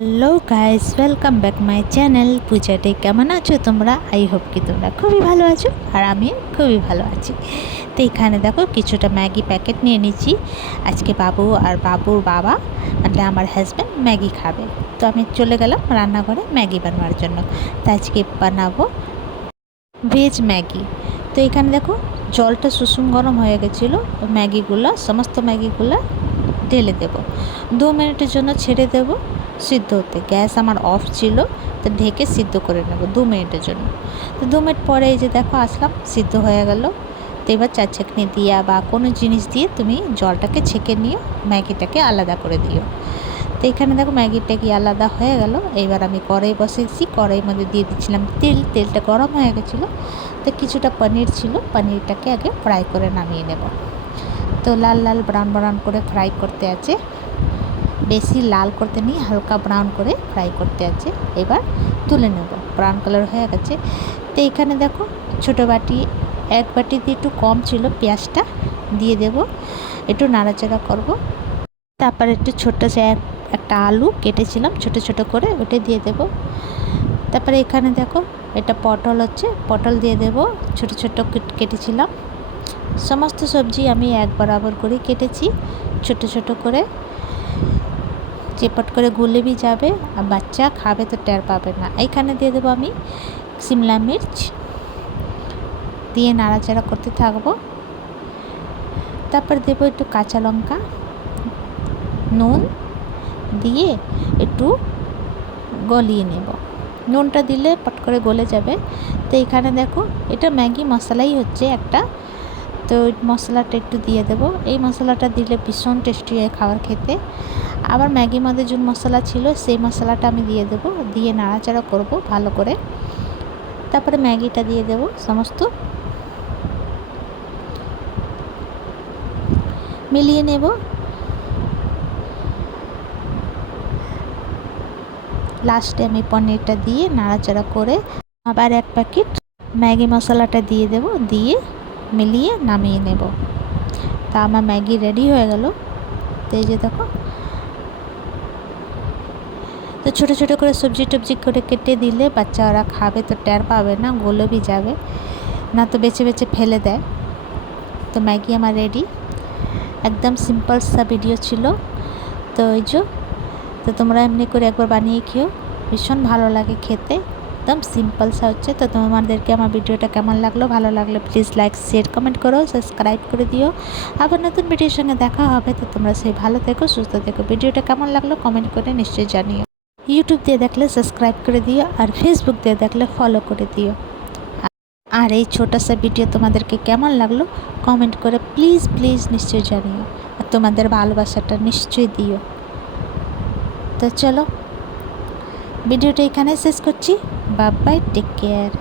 Hello guys, welcome back my channel. পূজাতে কেমন আছো তোমরা? আই হোপ কি তোমরা খুবই ভালো আছো, আর আমি খুবই ভালো আছি। তো এখানে দেখো কিছুটা ম্যাগি প্যাকেট নিয়ে নিচ্ছি। আজকে বাবু আর বাবুর বাবা মানে আমার হাজব্যান্ড ম্যাগি খাবে, তো আমি চলে গেলাম রান্নাঘরে ম্যাগি বানানোর জন্য। তো আজকে বানাবো ভেজ ম্যাগি। তো এখানে দেখো জলটা সুসুম গরম হয়ে গেছিলো, সমস্ত ম্যাগিগুলো ঢেলে দেবো। 2 মিনিটের জন্য ছেড়ে দেবো সিদ্ধ হতে। গ্যাস আমার অফ ছিল, তো ঢেকে সিদ্ধ করে নেব 2 মিনিটের জন্য। তো 2 মিনিট পরে এই যে দেখো আসলাম, সিদ্ধ হয়ে গেল। তো এবার চার ছাঁকনি দিয়া বা কোনো জিনিস দিয়ে তুমি জলটাকে ছেঁকে নিও, ম্যাগিটাকে আলাদা করে দিও। তো এখানে দেখো ম্যাগিটাকে আলাদা হয়ে গেল। এবার আমি কড়াই বসিয়েছি, কড়াইয়ের মধ্যে দিয়ে দিচ্ছিলাম তেলটা গরম হয়ে গেছিলো। তো কিছুটা পনির ছিল, পনিরটাকে আগে ফ্রাই করে নামিয়ে নেব। তো লাল লাল ব্রাউন করে ফ্রাই করতে আছে, বেশি লাল করতে নেই, হালকা ব্রাউন করে ফ্রাই করতে আছে। এবার তুলে নেব, ব্রাউন কালার হয়ে গেছে। তো এখানে দেখো ছোটো বাটি, এক বাটি দিয়ে একটু কম ছিল, পেঁয়াজটা দিয়ে দেব, একটু নাড়াচাড়া করব। তারপর একটু ছোট্ট একটা আলু কেটেছিলাম ছোটো ছোটো করে, ওটা দিয়ে দেব। তারপরে এখানে দেখো এটা পটল পটল দিয়ে দেব, ছোটো ছোটো কেটেছিলাম। সমস্ত সবজি আমি এক বরাবর করে কেটেছি ছোট ছোট করে, চেপট করে গুলে যাবে, আর বাচ্চা খাবে তো টের পাবে না। এখানে দিয়ে দেবো আমি শিমলা মির্চ, দিয়ে নাড়াচাড়া করতে থাকবো। তারপর দেবো একটু কাঁচা লঙ্কা, নুন দিয়ে একটু গলিয়ে নেব। নুনটা দিলে পট করে গলে যাবে। তো এখানে দেখো এটা ম্যাগি মশলাই হচ্ছে একটা, তো ওই মশলাটা একটু দিয়ে দেবো। এই মশলাটা দিলে ভীষণ টেস্টি হয় খাবার খেতে। আবার ম্যাগির মধ্যে যে মশলা ছিল সেই মশলাটা আমি দিয়ে দেবো, দিয়ে নাড়াচাড়া করব ভালো করে। তারপরে ম্যাগিটা দিয়ে দেব, সমস্ত মিলিয়ে নেব। লাস্টে আমি পনিরটা দিয়ে নাড়াচাড়া করে আবার এক প্যাকেট ম্যাগি মশলাটা দিয়ে দেব, দিয়ে মিলিয়ে নামিয়ে নেব। তা আমার ম্যাগি রেডি হয়ে গেল। তো এই যে দেখো, তো ছোটো ছোটো করে সবজি টবজি করে কেটে দিলে বাচ্চা ওরা খাবে তো টের পাবে না, গলে भी যাবে না, তো বেছে বেছে ফেলে দেয়। তো ম্যাগি আমার রেডি। একদম সিম্পল সা ভিডিও ছিল। তো এই যে, তো তোমরা এমনি করে একবার বানিয়ে খেও, ভীষণ ভালো লাগে খেতে, একদম সিম্পল সা হচ্ছে। তো তোমাদেরকে আমার ভিডিওটা কেমন লাগলো, ভালো লাগলে প্লিজ লাইক শেয়ার কমেন্ট করো, সাবস্ক্রাইব করে দিও। আবার নতুন ভিডিওর সঙ্গে দেখা হবে। তো তোমরা সেই ভালো থেকো, সুস্থ থেকো। ভিডিওটা কেমন লাগলো কমেন্ট করে নিশ্চয়ই জানিও। ইউটিউব দিয়ে দেখলে সাবস্ক্রাইব করে দিও, আর ফেসবুক দিয়ে দেখলে ফলো করে দিও। আর এই ছোটো সা ভিডিও তোমাদেরকে কেমন লাগলো কমেন্ট করে প্লিজ প্লিজ নিশ্চয়ই জানিও, আর তোমাদের ভালোবাসাটা নিশ্চয়ই দিও। তো চলো ভিডিওটা এখানে শেষ করছি। Bye bye, take care.